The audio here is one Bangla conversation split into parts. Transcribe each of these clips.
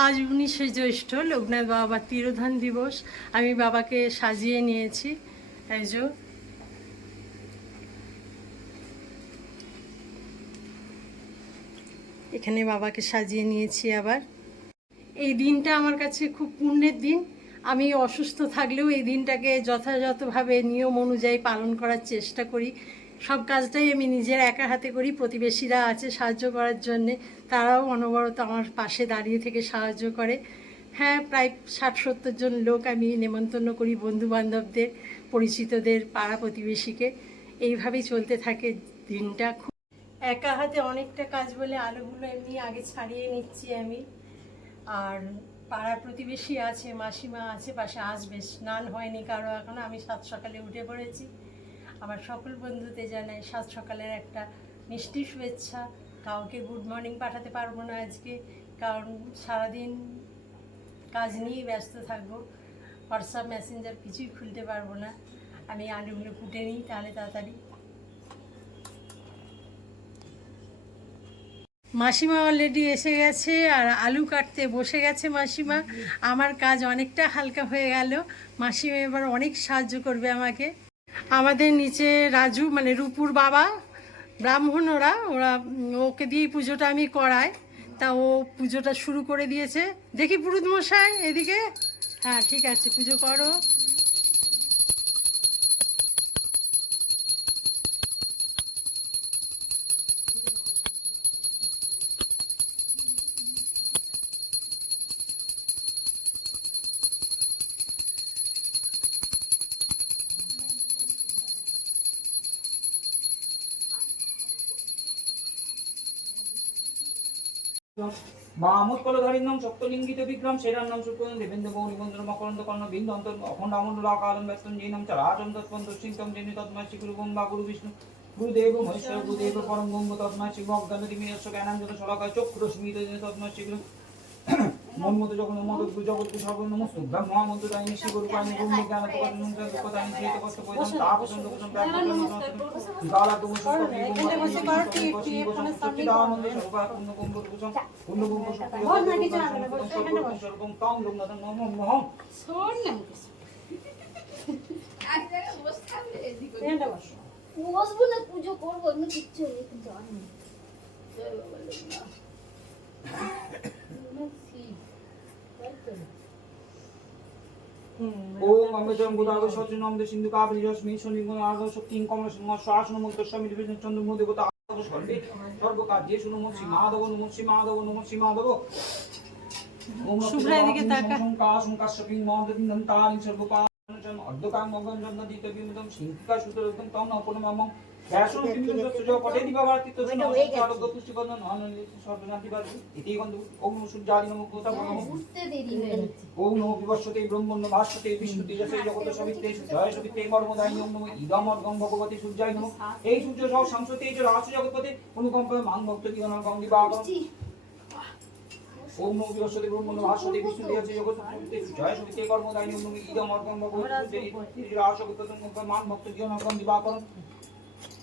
আজ 19শে জ্যৈষ্ঠ লোকনাথ বাবার তিরোধান দিবস। আমি বাবাকে সাজিয়ে নিয়েছি। এই যে এখানে বাবাকে সাজিয়ে নিয়েছি। আবার এই দিনটা আমার কাছে খুব পুণ্যের দিন। আমি অসুস্থ থাকলেও এই দিনটাকে যথাযথভাবে নিয়ম অনুযায়ী পালন করার চেষ্টা করি। সব কাজটাই আমি নিজের একা হাতে করি। প্রতিবেশীরা আছে সাহায্য করার জন্যে, তারাও অনবরত আমার পাশে দাঁড়িয়ে থেকে সাহায্য করে। হ্যাঁ, প্রায় 60-70 জন লোক আমি নেমন্তন্ন করি, বন্ধুবান্ধবদের, পরিচিতদের, পাড়া প্রতিবেশীকে। এইভাবেই চলতে থাকে দিনটা। খুব একা হাতে অনেকটা কাজ বলে আলুগুলো এমনি আগে ছাড়িয়ে নিচ্ছি আমি। আর পাড়ার প্রতিবেশী আছে, মাসিমা আছে পাশে, আসবে। স্নান হয়নি কারো এখনো। আমি 7 সকালে উঠে পড়েছি। আমার সকল বন্ধুদের জানাই 7 সকালের একটা মিষ্টি শুভেচ্ছা। কাউকে গুড মর্নিং পাঠাতে পারবো না আজকে, কারণ সারাদিন কাজ নিয়েই ব্যস্ত থাকবো। হোয়াটসঅ্যাপ মেসেঞ্জার কিছুই খুলতে পারবো না। আমি আলুগুলো কুটে নিই তাহলে তাড়াতাড়ি। মাসিমা অলরেডি এসে গেছে আর আলু কাটতে বসে গেছে মাসিমা। আমার কাজ অনেকটা হালকা হয়ে গেল। মাসিমা এবার অনেক সাহায্য করবে আমাকে। আমাদের নিচে রাজু মানে রূপুর বাবা, ব্রাহ্মণ ওরা ওকে দিয়ে পুজোটা আমি করাই। তা ও পুজোটা শুরু করে দিয়েছে। দেখি পুরুত মশাই এদিকে। হ্যাঁ ঠিক আছে, পুজো করো। বামোৎকলধারিণং সপ্তলিঙ্গিত বিক্রম শ্রীরান্নাম সুপ্রদম দেবেন্দ্র গৌরী বন্দর মকরন্দ কর্ণ বিন্দু অন্তর অখণ্ড আমণ্ডল আকারম ব্যস্তম জৈনম চ রাজম তৎপন দুশ্চিন্তম জেনে তৎময় শ্রী গুরু ব্রহ্মা গুরু বিষ্ণু গুরুদেব মহেশ্বর গুরুদেব পরম ব্রহ্ম তৎময় শ্রী অজ্ঞানতিমিরস্য জ্ঞানাঞ্জন শলাকায় চক্ষুরস্মিত তৎময় শ্রী গুরু মনমতো যখন মতো জগৎ সর্ব নমস্ত ব্রহ্মমন্ত্র দায়িনী শিব রূপায়ণী ব্রহ্ম জ্ঞান দুঃখদায়িনী শ্রীত কষ্ট পয়সন তাপসন দুঃখসন গালা তুম সর্ব সচ্চিদানন্দে সর্বাত্মন ব্রহ্ম দুঃখসন পূর্ণ ব্রহ্ম শক্তি সর্বং তং লোকনাথং নমো নমঃ। শোন না এক জায়গায় বসে থাকলে এদিকে বসবো না, পুজো করবো, আমি কিচ্ছু জানি না। জয় বাবা লোকনাথ। ওম অমৃতম গোদাবরী সচি নন্দে সিন্ধু কাবেরী যস্মিন শনিগুণ আর্ঘ শক্তি কমল সিংহ শাসন মন্ত্র স্বামী বিষ্ণু চন্দ্র দেবতা সর্বে সর্বকার্যে শুনো শ্রী মাধব নমঃ শ্রী মাধব নমঃ শ্রী মাধব। ওম শুভ্রায় দিকে তাকা সংকাশং কাশ্যপিং মন্দিরং তারিং সর্বপালনজম অর্ধকাং মগন জন্মদিত বিমুদম সিংহিকা সুতরকম তম নপনমম ব্যাসন বিন্দু সূর্য পটে দিবা ভারতীত সুনো আরোগ্য পুষ্টি বন্ধন অনলি সর্বশান্তি বাজি ইতি গন্ধ ওম সূর্যাদি নমঃ গোতা নমঃ বুঝতে দেরি হয়ে যাচ্ছে। ওম নমঃ বিবস্বতে ব্রহ্মণ্য ভাস্বতে বিষ্ণু তেজসে জগত সবিতে জয় সবিতে মর্মদায়ী ওম নমঃ ইদম অর্গম ভগবতী সূর্যায় নমঃ। এই সূর্য সহ সংসতে এই রাস জগৎপতে অনুকম্পে মান ভক্ত জীবন গঙ্গি বাগম। ওম নমঃ বিবস্বতে ব্রহ্মণ্য ভাস্বতে বিষ্ণু তেজসে জগত সবিতে জয় সবিতে মর্মদায়ী ওম নমঃ ইদম অর্গম ভগবতী সূর্যায় রাস জগৎপতে অনুকম্পে মান ভক্ত জীবন গঙ্গি বাগম।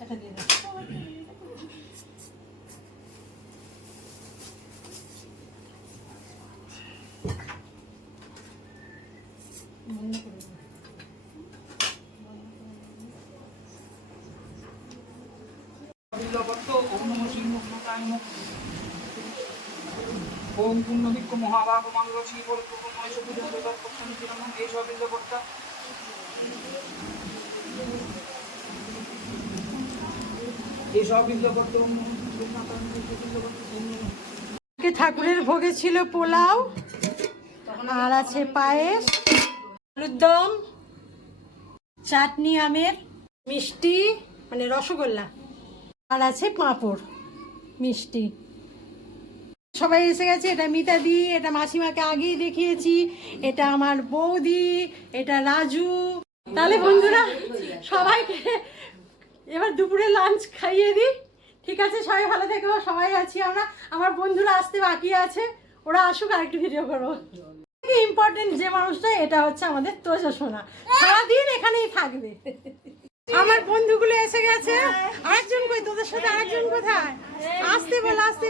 এটা দিয়ে দাও। বন্ধ করে দাও। বিল্লপত্র ওম নমঃ শিবমুখায় নমঃ। ওম পুণ্যবিক্ষ মহাভাগ মঙ্গল শ্রী পরিপূর্ণ মহেশ পূজন তৎপক্ষণ চিরমন এই সব বিল্লপত্র। ঠাকুরের ভোগে ছিল পোলাও, আর আছে পায়েস, আলুর দম, চাটনি, আমের মিষ্টি মানে রসগোল্লা, আর আছে পাঁপড় মিষ্টি। সবাই এসে গেছে। এটা মিতাদি, এটা মাসিমাকে আগেই দেখিয়েছি, এটা আমার বৌদি, এটা রাজু। তাহলে বন্ধুরা সবাইকে এবার দুপুরে লাঞ্চ খাইয়ে দিই। ঠিক আছে, সবাই ভালো থেকো। সবাই আছি আমরা। আমার বন্ধুরা আসতে বাকি আছে, ওরা আসুক আর একটু ভিডিও করবো। ইম্পর্টেন্ট যে মানুষটা, এটা হচ্ছে আমাদের তোজা সোনা, সারাদিন এখানেই থাকবে। আমার বন্ধুগুলো এসে গেছে। আরেকজন কই? তোদের সাথে আরেকজন কোথায়? আসতে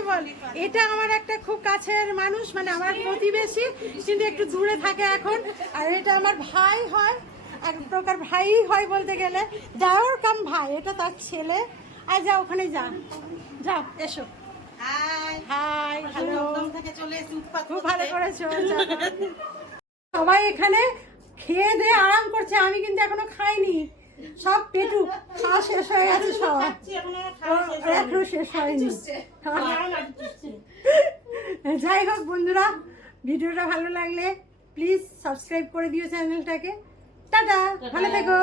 বল। এটা আমার একটা খুব কাছের মানুষ, মানে আমার প্রতিবেশী, কিন্তু একটু দূরে থাকে এখন। আর এটা আমার ভাই হয়, এক প্রকার ভাই হয় বলতে গেলে, দেওর কাম ভাই, এটা তার ছেলে। আর যা ওখানে যাও এসো। হাই, হ্যালো, খুব ভালো করেছো। সবাই এখানে খেয়ে দিয়ে আরাম করছে, আমি কিন্তু এখনো খাইনি। সব পেটু খাওয়া শেষ হয়ে গেছে, সব এখনো শেষ হয়নি। যাই হোক বন্ধুরা, ভিডিওটা ভালো লাগলে প্লিজ সাবস্ক্রাইব করে দিও চ্যানেলটাকে। টাটা, ভালো থেকো।